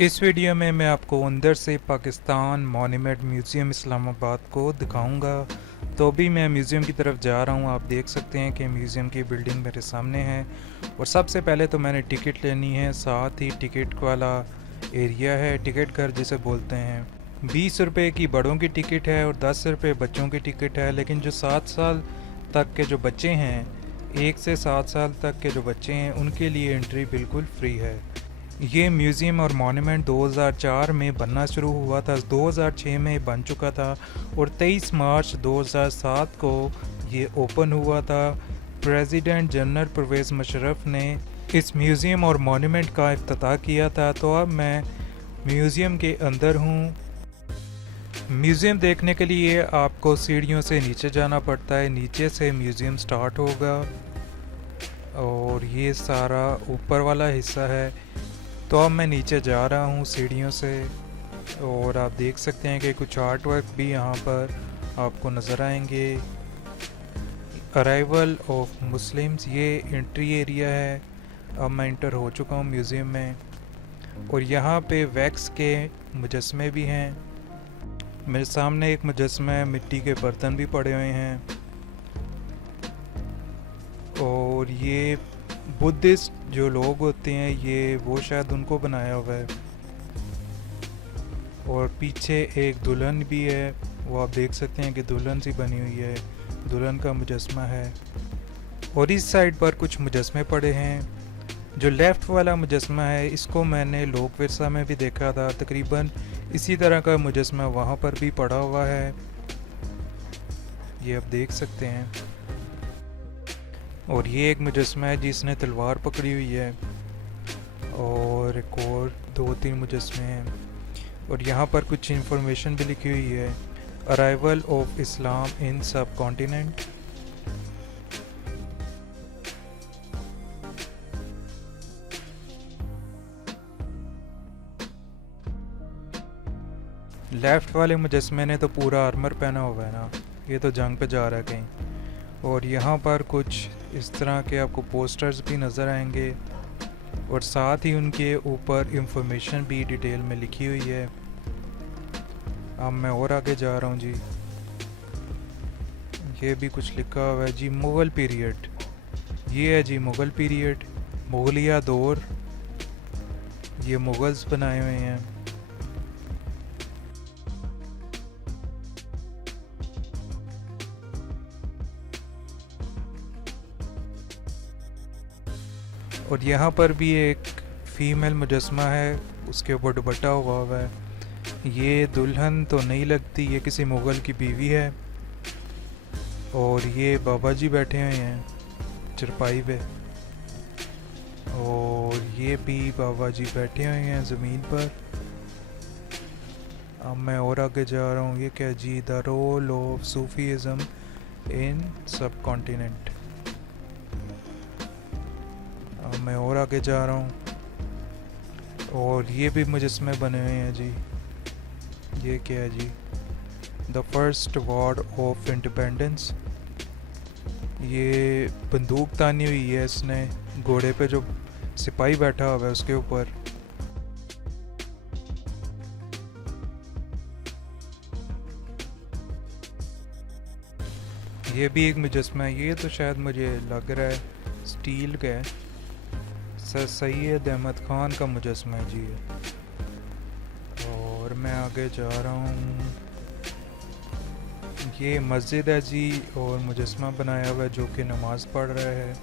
इस वीडियो में मैं आपको अंदर से पाकिस्तान मॉन्यूमेंट म्यूज़ियम इस्लामाबाद को दिखाऊंगा। तो अभी मैं म्यूज़ियम की तरफ जा रहा हूं। आप देख सकते हैं कि म्यूज़ियम की बिल्डिंग मेरे सामने है। और सबसे पहले तो मैंने टिकट लेनी है, साथ ही टिकट वाला एरिया है, टिकट घर जिसे बोलते हैं। 20 रुपये की बड़ों की टिकट है और 10 रुपये बच्चों की टिकट है। लेकिन जो 7 साल तक के जो बच्चे हैं, 1 से 7 साल तक के जो बच्चे हैं, उनके लिए एंट्री बिल्कुल फ्री है। ये म्यूज़ियम और मॉन्यूमेंट 2004 में बनना शुरू हुआ था, 2006 में बन चुका था और 23 मार्च 2007 को ये ओपन हुआ था। प्रेसिडेंट जनरल परवेज़ मुशर्रफ ने इस म्यूज़ियम और मॉन्यूमेंट का इफ्तिताह किया था। तो अब मैं म्यूज़ियम के अंदर हूँ। म्यूज़ियम देखने के लिए आपको सीढ़ियों से नीचे जाना पड़ता है, नीचे से म्यूज़ियम स्टार्ट होगा और ये सारा ऊपर वाला हिस्सा है। तो अब मैं नीचे जा रहा हूँ सीढ़ियों से और आप देख सकते हैं कि कुछ आर्ट वर्क भी यहाँ पर आपको नज़र आएंगे। अराइवल ऑफ मुस्लिम्स, ये एंट्री एरिया है। अब मैं इंटर हो चुका हूँ म्यूज़ियम में और यहाँ पे वैक्स के मुजस्मे भी हैं। मेरे सामने एक मुजस्मा है, मिट्टी के बर्तन भी पड़े हुए हैं और ये बुद्धिस्ट जो लोग होते हैं, ये वो शायद उनको बनाया हुआ है। और पीछे एक दुल्हन भी है, वो आप देख सकते हैं कि दुल्हन सी बनी हुई है, दुल्हन का मुजस्मा है। और इस साइड पर कुछ मुजस्मे पड़े हैं। जो लेफ़्ट वाला मुजस्मा है, इसको मैंने लोक विरसा में भी देखा था, तकरीबन इसी तरह का मुजस्मा वहाँ पर भी पड़ा हुआ है, ये आप देख सकते हैं। और ये एक मुजस्मा है जिसने तलवार पकड़ी हुई है और एक और 2-3 मुजस्मे हैं। और यहाँ पर कुछ इन्फॉर्मेशन भी लिखी हुई है। अराइवल ऑफ इस्लाम इन सब कॉन्टिनेंट। लेफ़्ट वाले मुजस्मे ने तो पूरा आर्मर पहना हुआ है ना, ये तो जंग पे जा रहा है कहीं। और यहाँ पर कुछ इस तरह के आपको पोस्टर्स भी नज़र आएंगे और साथ ही उनके ऊपर इंफॉर्मेशन भी डिटेल में लिखी हुई है। अब मैं और आगे जा रहा हूँ जी। ये भी कुछ लिखा हुआ है जी, मुग़ल पीरियड। ये है जी मुग़ल पीरियड, मुग़लिया दौर, ये मुग़ल्स बनाए हुए हैं। और यहाँ पर भी एक फ़ीमेल मुजस्मा है, उसके ऊपर दुपट्टा हुआ है। ये दुल्हन तो नहीं लगती, ये किसी मुग़ल की बीवी है। और ये बाबा जी बैठे हुए हैं चरपाई पे और ये भी बाबा जी बैठे हुए हैं ज़मीन पर। अब मैं और आगे जा रहा हूँ। ये क्या जी, द रोल ऑफ सूफीज़म इन सब कॉन्टिनेंट। अब मैं और आगे जा रहा हूँ और ये भी मुजस्मे बने हुए हैं जी। ये क्या है जी, the first war of independence. ये बंदूक तानी हुई है इसने, घोड़े पे जो सिपाही बैठा हुआ है उसके ऊपर। ये भी एक मुजस्मा है, ये तो शायद मुझे लग रहा है स्टील का है। सर सैयद अहमद ख़ान का मुजस्मा है जी ये। और मैं आगे जा रहा हूँ। ये मस्जिद है जी और मुजस्मा बनाया हुआ है जो कि नमाज़ पढ़ रहा है।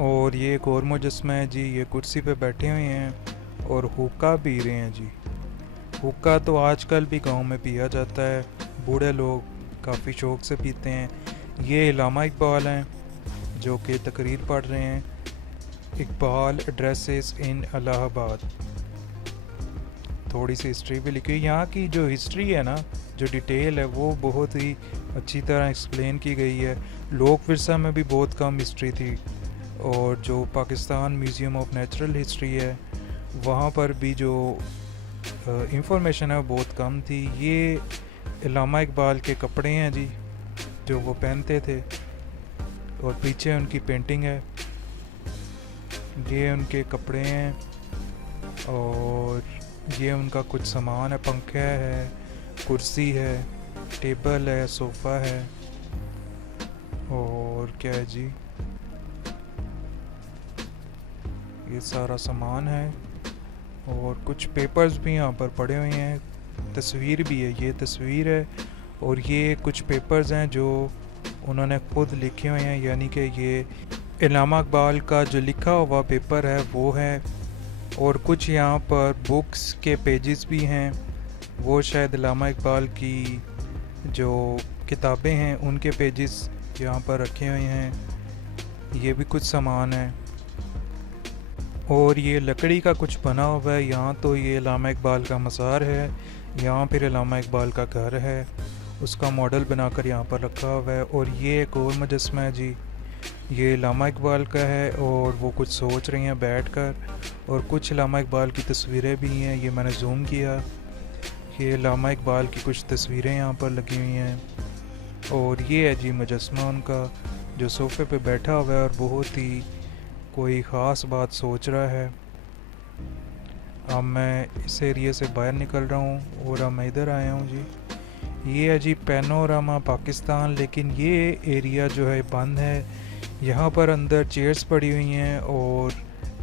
और ये एक और मुजस्मा है जी, ये कुर्सी पे बैठे हुए हैं और हुक्का पी रहे हैं जी। हुक्का तो आजकल भी गांव में पिया जाता है, बूढ़े लोग काफ़ी शौक़ से पीते हैं। ये इलामा इकबाल हैं जो कि तकरीर पढ़ रहे हैं। इकबाल एड्रेसेस इन इलाहाबाद। थोड़ी सी हिस्ट्री भी लिखी हुई। यहाँ की जो हिस्ट्री है ना, जो डिटेल है, वो बहुत ही अच्छी तरह एक्सप्लेन की गई है। लोक विरसा में भी बहुत कम हिस्ट्री थी और जो Pakistan museum of natural history है, वहाँ पर भी जो इंफॉर्मेशन है वो बहुत कम थी। ये इल्लामा इकबाल के कपड़े हैं जी, जो वो पहनते थे, और पीछे उनकी पेंटिंग है। ये उनके कपड़े हैं और ये उनका कुछ सामान है, पंखा है, कुर्सी है, टेबल है, सोफ़ा है, और क्या है जी, ये सारा सामान है। और कुछ पेपर्स भी यहाँ पर पड़े हुए हैं, तस्वीर भी है, ये तस्वीर है। और ये कुछ पेपर्स हैं जो उन्होंने खुद लिखे हुए हैं, यानी कि ये इल्लामा इकबाल का जो लिखा हुआ पेपर है वो है। और कुछ यहाँ पर बुक्स के पेजेस भी हैं, वो शायद इल्लामा इकबाल की जो किताबें हैं उनके पेजेस यहाँ पर रखे हुए हैं। ये भी कुछ सामान है। और ये लकड़ी का कुछ बना हुआ है, यहाँ तो ये इल्लामा इकबाल का मज़ार है, यहाँ फिर इल्लामा इकबाल का घर है, उसका मॉडल बनाकर यहाँ पर रखा हुआ है। और ये एक और मुजस्मा है जी, ये इल्लामा इकबाल का है और वो कुछ सोच रही हैं बैठकर। और कुछ इल्लामा इकबाल की तस्वीरें भी हैं, ये मैंने जूम किया, ये इल्लामा इकबाल की कुछ तस्वीरें यहाँ पर लगी हुई हैं। और ये है जी मुजस्मा उनका, जो सोफ़े पे बैठा हुआ है और बहुत ही कोई ख़ास बात सोच रहा है। अब मैं इस एरिया से बाहर निकल रहा हूँ और अब मैं इधर आया हूँ जी। ये है जी पैनोरामा पाकिस्तान, लेकिन ये एरिया जो है बंद है। यहाँ पर अंदर चेयर्स पड़ी हुई हैं और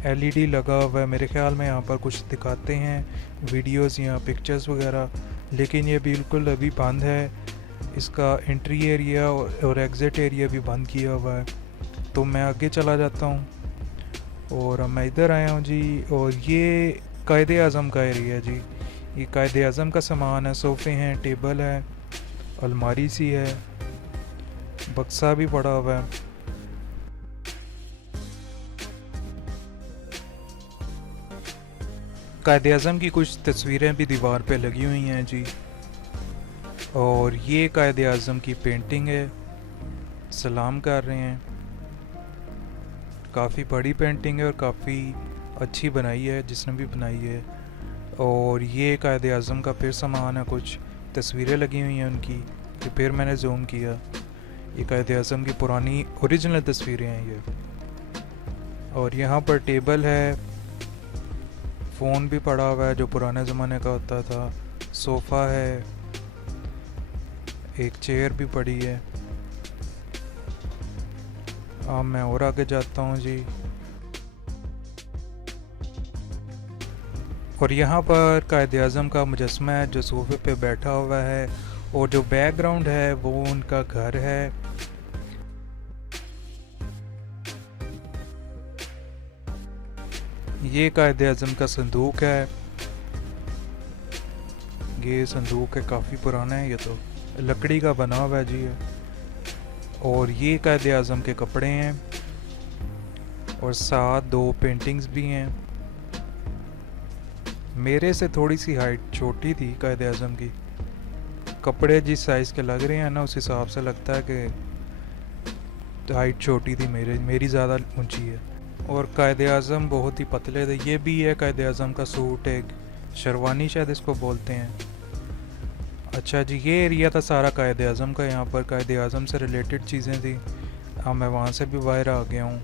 एलईडी लगा हुआ है, मेरे ख्याल में यहाँ पर कुछ दिखाते हैं वीडियोस या पिक्चर्स वगैरह, लेकिन ये बिल्कुल अभी बंद है। इसका एंट्री एरिया और एग्ज़िट एरिया भी बंद किया हुआ है। तो मैं आगे चला जाता हूँ और अब मैं इधर आया हूँ जी। और ये कायदे आज़म का एरिया है जी, ये कायदे आज़म का सामान है, सोफ़े हैं, टेबल है, अलमारी सी है, बक्सा भी पड़ा हुआ है। कायदे आज़म की कुछ तस्वीरें भी दीवार पे लगी हुई हैं जी। और ये कायदे आज़म की पेंटिंग है, सलाम कर रहे हैं। काफ़ी बड़ी पेंटिंग है और काफ़ी अच्छी बनाई है जिसने भी बनाई है। और ये कायदे आज़म का फिर सामान है, कुछ तस्वीरें लगी हुई हैं उनकी, कि फिर मैंने जूम किया। ये कायदे आज़म की पुरानी ओरिजिनल तस्वीरें हैं ये। और यहाँ पर टेबल है, फ़ोन भी पड़ा हुआ है जो पुराने ज़माने का होता था, सोफ़ा है, एक चेयर भी पड़ी है। अब मैं और आगे जाता हूँ जी। और यहाँ पर कायदे आज़म का मुजस्मा है जो सोफ़े पे बैठा हुआ है, और जो बैकग्राउंड है वो उनका घर है। ये कायदे आज़म का संदूक है, ये संदूक है, काफ़ी पुराना है, ये तो लकड़ी का बना हुआ है जी है। और ये कायदे आज़म के कपड़े हैं और साथ दो पेंटिंग्स भी हैं। मेरे से थोड़ी सी हाइट छोटी थी कायदे आज़म की, कपड़े जिस साइज़ के लग रहे हैं ना उस हिसाब से लगता है कि हाइट छोटी थी, मेरी ज़्यादा ऊंची है। और कायदे आज़म बहुत ही पतले थे। ये भी है कायदे आज़म का सूट, एक शेरवानी शायद इसको बोलते हैं। अच्छा जी, ये एरिया था सारा कायदे आज़म का, यहाँ पर कायदे आज़म से रिलेटेड चीज़ें थी। हाँ, मैं वहाँ से भी बाहर आ गया हूँ।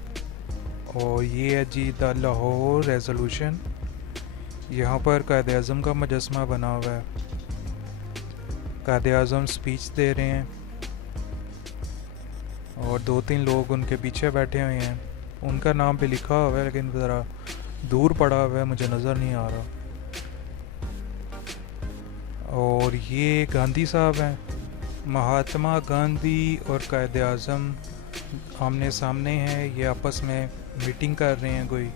और ये है जी द लाहौर रेजोल्यूशन, यहाँ पर कायदे आज़म का मुजस्मा बना हुआ है। कायदे आज़म स्पीच दे रहे हैं और दो तीन लोग उनके पीछे बैठे हुए हैं, उनका नाम भी लिखा हुआ है लेकिन ज़रा दूर पड़ा हुआ है, मुझे नज़र नहीं आ रहा। और ये गांधी साहब हैं, महात्मा गांधी और कायदे आज़म आमने सामने हैं, ये आपस में मीटिंग कर रहे हैं कोई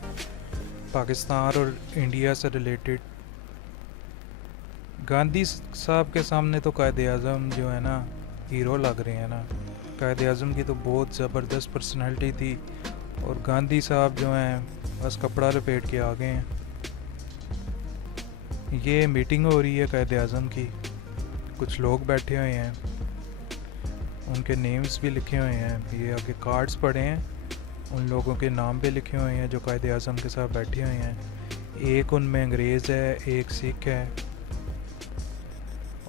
पाकिस्तान और इंडिया से रिलेटेड। गांधी साहब के सामने तो कायदे आज़म जो है ना हीरो लग रहे हैं ना। कायदे आज़म की तो बहुत ज़बरदस्त पर्सनैलिटी थी और गांधी साहब जो हैं बस कपड़ा लपेट के आ गए हैं। ये मीटिंग हो रही है कायदे आज़म की, कुछ लोग बैठे हुए हैं, उनके नेम्स भी लिखे हुए हैं, ये आगे कार्ड्स पड़े हैं, उन लोगों के नाम भी लिखे हुए हैं जो कायदे आज़म के साथ बैठे हुए हैं। एक उनमें अंग्रेज़ है, एक सिख है।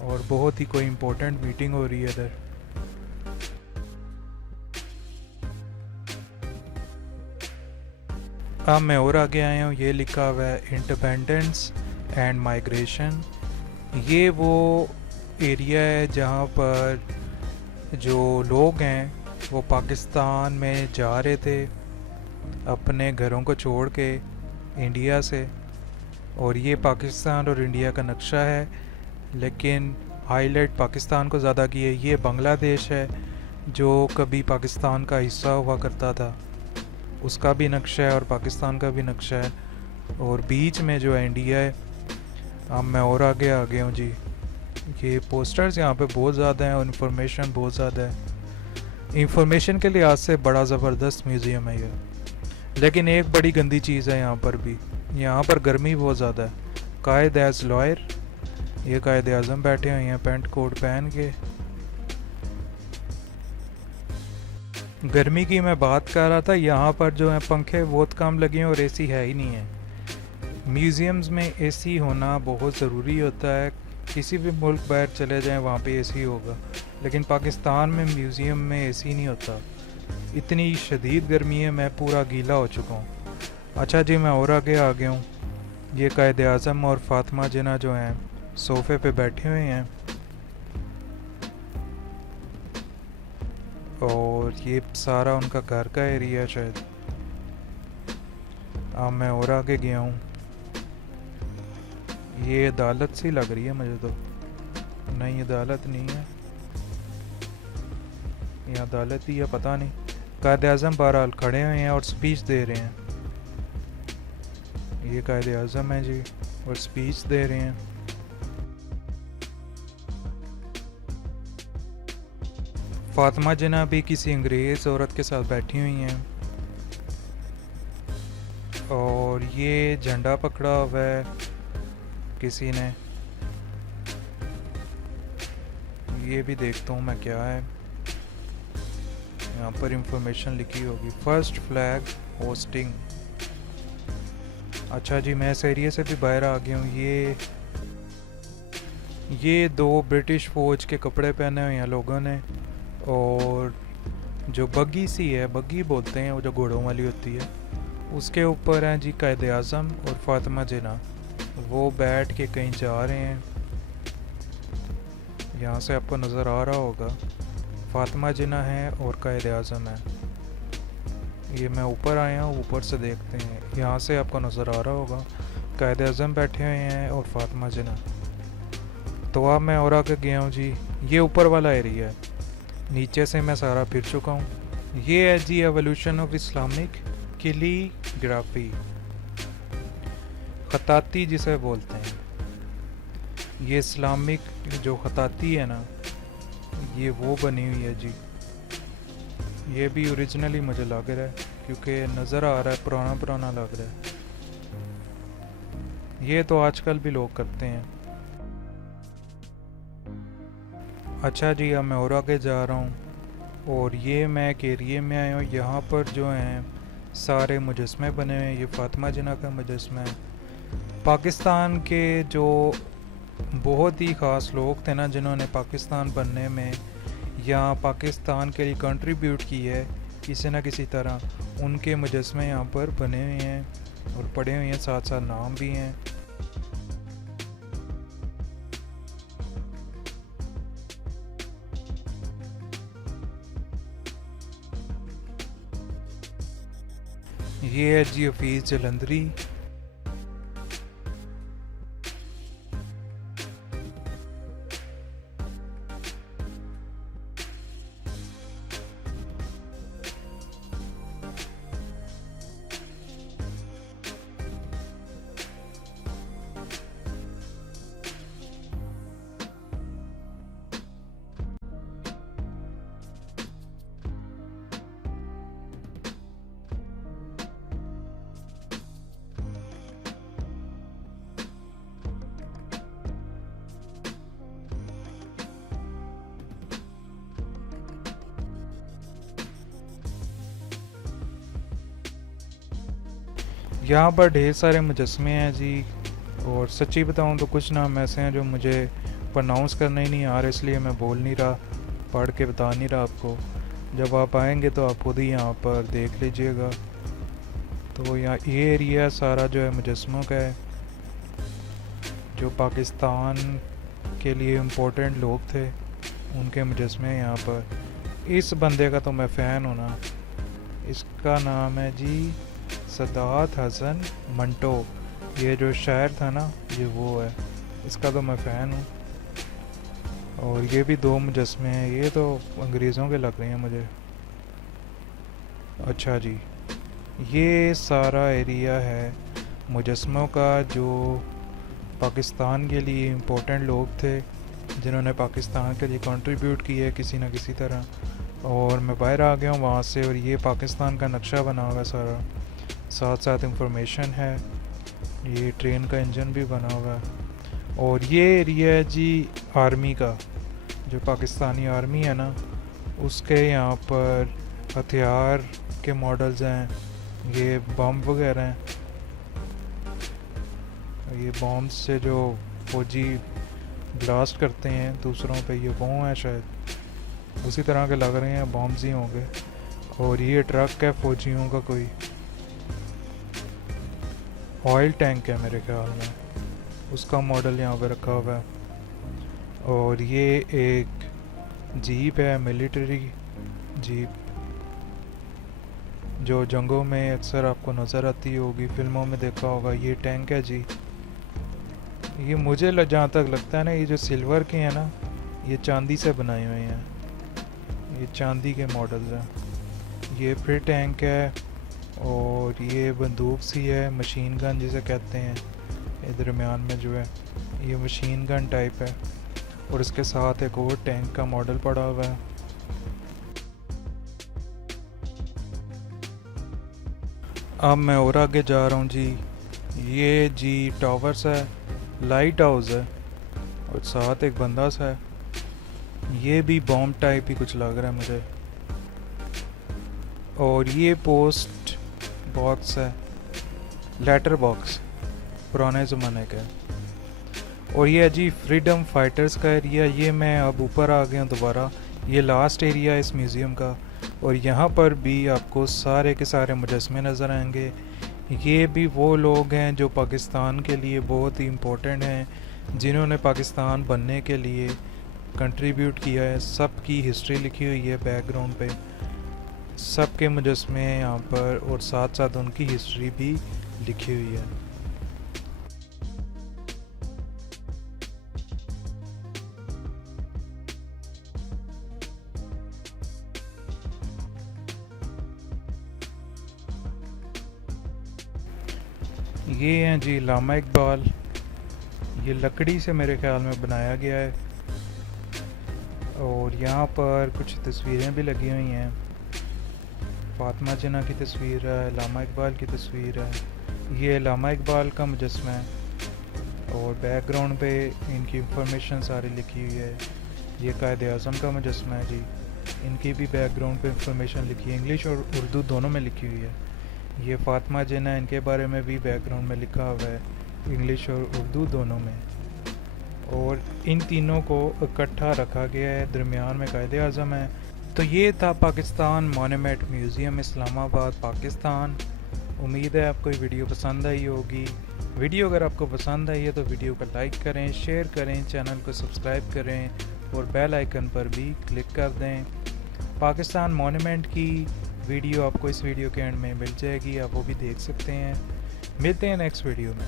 और बहुत ही कोई इम्पोर्टेंट मीटिंग हो रही है इधर। अब मैं और आगे आया हूँ, ये लिखा हुआ है इंडिपेंडेंस एंड माइग्रेशन। ये वो एरिया है जहाँ पर जो लोग हैं वो पाकिस्तान में जा रहे थे अपने घरों को छोड़ के इंडिया से। और ये पाकिस्तान और इंडिया का नक्शा है, लेकिन हाईलाइट पाकिस्तान को ज़्यादा की है। ये बांग्लादेश है जो कभी पाकिस्तान का हिस्सा हुआ करता था, उसका भी नक्शा है और पाकिस्तान का भी नक्शा है। और बीच में जो है इंडिया है। अब मैं और आगे आ गया हूँ जी। ये पोस्टर्स यहाँ पे बहुत ज़्यादा हैं और इन्फॉर्मेशन बहुत ज़्यादा है। इंफॉर्मेशन के लिहाज से बड़ा ज़बरदस्त म्यूज़ियम है ये। लेकिन एक बड़ी गंदी चीज़ है यहाँ पर भी, यहाँ पर गर्मी बहुत ज़्यादा है। कायद एज लॉयर, ये कायद आज़म बैठे हुए हैं पेंट कोट पहन के। गर्मी की मैं बात कर रहा था, यहाँ पर जो है पंखे बहुत कम लगे हैं और एसी है ही नहीं है। म्यूज़ियम्स में एसी होना बहुत ज़रूरी होता है। किसी भी मुल्क बाहर चले जाएं वहाँ पे एसी होगा, लेकिन पाकिस्तान में म्यूज़ियम में एसी नहीं होता। इतनी शदीद गर्मी है, मैं पूरा गीला हो चुका हूँ। अच्छा जी, मैं और आगे आ गया हूँ। ये कायद आज़म और फातिमा जिन्ना जो हैं सोफ़े पे बैठे हुए हैं और ये सारा उनका घर का एरिया है शायद। अब मैं और आगे गया हूँ। ये अदालत सी लग रही है मुझे तो। नहीं, अदालत नहीं है, ये अदालत ही है, पता नहीं। कायद आज़म बहरहाल खड़े हुए हैं और स्पीच दे रहे हैं। ये कायद आज़म है जी और स्पीच दे रहे हैं। फातिमा जिन्ना भी किसी अंग्रेज़ औरत के साथ बैठी हुई हैं और ये झंडा पकड़ा हुआ है किसी ने। ये भी देखता हूँ मैं क्या है। यहाँ पर इंफॉर्मेशन लिखी होगी, फर्स्ट फ्लैग होस्टिंग। अच्छा जी, मैं इस एरिया से भी बाहर आ गया हूँ। ये दो ब्रिटिश फ़ौज के कपड़े पहने हुए हैं लोगों ने, और जो बग्गी सी है, बग्गी बोलते हैं वो जो घोड़ों वाली होती है, उसके ऊपर हैं जी कायद आज़म और फातिमा जिन्ना। वो बैठ के कहीं जा रहे हैं। यहाँ से आपको नज़र आ रहा होगा, फातिमा जिन्ना है और कायद आज़म है। ये मैं ऊपर आया हूँ, ऊपर से देखते हैं। यहाँ से आपको नज़र आ रहा होगा कायद आज़म बैठे हुए हैं और फातिमा जिन्ना। तो अब मैं और आगे गया हूँ जी। ये ऊपर वाला एरिया है, नीचे से मैं सारा फिर चुका हूँ। ये है जी एवोल्यूशन ऑफ इस्लामिक कैलीग्राफी, ख़ताती जिसे बोलते हैं। ये इस्लामिक जो ख़ताती है ना, ये वो बनी हुई है जी। ये भी ओरिजिनली मुझे लग रहा है, क्योंकि नज़र आ रहा है पुराना पुराना लग रहा है। ये तो आजकल भी लोग करते हैं। अच्छा जी, अब मैं और आगे जा रहा हूँ और ये मैं एक एरिए में आया हूँ। यहाँ पर जो हैं सारे मुजस्मे बने हुए हैं। ये फातिमा जिन्ना का मुजस्मा है। पाकिस्तान के जो बहुत ही ख़ास लोग थे ना, जिन्होंने पाकिस्तान बनने में या पाकिस्तान के लिए कंट्रीब्यूट की है किसी न किसी तरह, उनके मुजस्मे यहाँ पर बने हुए हैं और पड़े हुए हैं, साथ साथ नाम भी हैं। ये है जी हफीज़ जलंधरी। यहाँ पर ढेर सारे मुजस्मे हैं जी, और सच्ची बताऊँ तो कुछ नाम ऐसे हैं जो मुझे प्रोनाउंस करना ही नहीं आ रहा, इसलिए मैं बोल नहीं रहा, पढ़ के बता नहीं रहा आपको। जब आप आएंगे तो आप खुद ही यहाँ पर देख लीजिएगा। तो यहाँ ये एरिया सारा जो है मुजस्मों का है, जो पाकिस्तान के लिए इम्पोर्टेंट लोग थे उनके मुजस्मे हैं यहाँ पर। इस बंदे का तो मैं फ़ैन हूँ ना, इसका नाम है जी सदात हसन मंटो। ये जो शायर था ना, ये वो है, इसका तो मैं फ़ैन हूँ। और ये भी 2 मुजस्मे हैं, ये तो अंग्रेज़ों के लग रहे हैं मुझे। अच्छा जी, ये सारा एरिया है मुजस्मों का, जो पाकिस्तान के लिए इम्पोर्टेंट लोग थे, जिन्होंने पाकिस्तान के लिए कंट्रीब्यूट किया है किसी न किसी तरह। और मैं बाहर आ गया हूँ वहाँ से, और ये पाकिस्तान का नक्शा बना हुआ है सारा, साथ साथ इंफॉर्मेशन है। ये ट्रेन का इंजन भी बना हुआ है। और ये एरिया है जी आर्मी का, जो पाकिस्तानी आर्मी है ना, उसके यहाँ पर हथियार के मॉडल्स हैं, ये बम वगैरह हैं। ये बॉम्ब से जो फौजी ब्लास्ट करते हैं दूसरों पे, ये वो हैं शायद, उसी तरह के लग रहे हैं, बॉम्ब्स ही होंगे। और ये ट्रक है फौजियों का, कोई ऑयल टैंक है मेरे ख्याल में, उसका मॉडल यहाँ पे रखा हुआ है। और ये एक जीप है, मिलिट्री जीप, जो जंगों में अक्सर आपको नज़र आती होगी, फिल्मों में देखा होगा। ये टैंक है जी। ये मुझे जहाँ तक लगता है ना, ये जो सिल्वर के हैं ना, ये चांदी से बनाए हुए हैं, ये चांदी के मॉडल्स हैं। ये फिर टैंक है, और ये बंदूक सी है, मशीन गन जिसे कहते हैं, ये दरमियान में जो है ये मशीन गन टाइप है। और इसके साथ एक और टैंक का मॉडल पड़ा हुआ है। अब मैं और आगे जा रहा हूँ जी। ये जी टावर्स है, लाइट हाउस है, और साथ एक बंदा सा है। ये भी बॉम्ब टाइप ही कुछ लग रहा है मुझे। और ये पोस्ट बॉक्स है, लेटर बॉक्स, पुराने ज़माने का। और ये है जी फ्रीडम फाइटर्स का एरिया। ये मैं अब ऊपर आ गया दोबारा, ये लास्ट एरिया है इस म्यूज़ियम का। और यहाँ पर भी आपको सारे के सारे मुजस्मे नज़र आएंगे। ये भी वो लोग हैं जो पाकिस्तान के लिए बहुत ही इम्पोर्टेंट हैं, जिन्होंने पाकिस्तान बनने के लिए कंट्रीब्यूट किया है। सब की हिस्ट्री लिखी हुई है बैकग्राउंड पे, सब के मुजस्मे हैं यहाँ पर, और साथ साथ उनकी हिस्ट्री भी लिखी हुई है। ये हैं जी लामा इकबाल। ये लकड़ी से मेरे ख्याल में बनाया गया है। और यहाँ पर कुछ तस्वीरें भी लगी हुई हैं, फातिमा जिन्ना की तस्वीर है, लामा इकबाल की तस्वीर है। ये लामा इकबाल का मुजस्मा है, और बैकग्राउंड पे इनकी इंफॉर्मेशन सारी लिखी हुई है। ये कायद आज़म का मुजस्मा है जी, इनकी भी बैकग्राउंड पे इंफॉर्मेशन लिखी है, इंग्लिश और उर्दू दोनों में लिखी हुई है। ये फातिमा जिन्ना, इनके बारे में भी बैकग्राउंड में लिखा हुआ है, इंग्लिश और उर्दू दोनों में। और इन तीनों को इकट्ठा रखा गया है, दरमियान में कायद आज़म है। तो ये था पाकिस्तान मॉन्यूमेंट म्यूज़ियम, इस्लामाबाद, पाकिस्तान। उम्मीद है आपको ये वीडियो पसंद आई होगी। वीडियो अगर आपको पसंद आई है तो वीडियो को लाइक करें, शेयर करें, चैनल को सब्सक्राइब करें, और बेल आइकन पर भी क्लिक कर दें। पाकिस्तान मॉन्यूमेंट की वीडियो आपको इस वीडियो के एंड में मिल जाएगी, आप वो भी देख सकते हैं। मिलते हैं नेक्स्ट वीडियो में।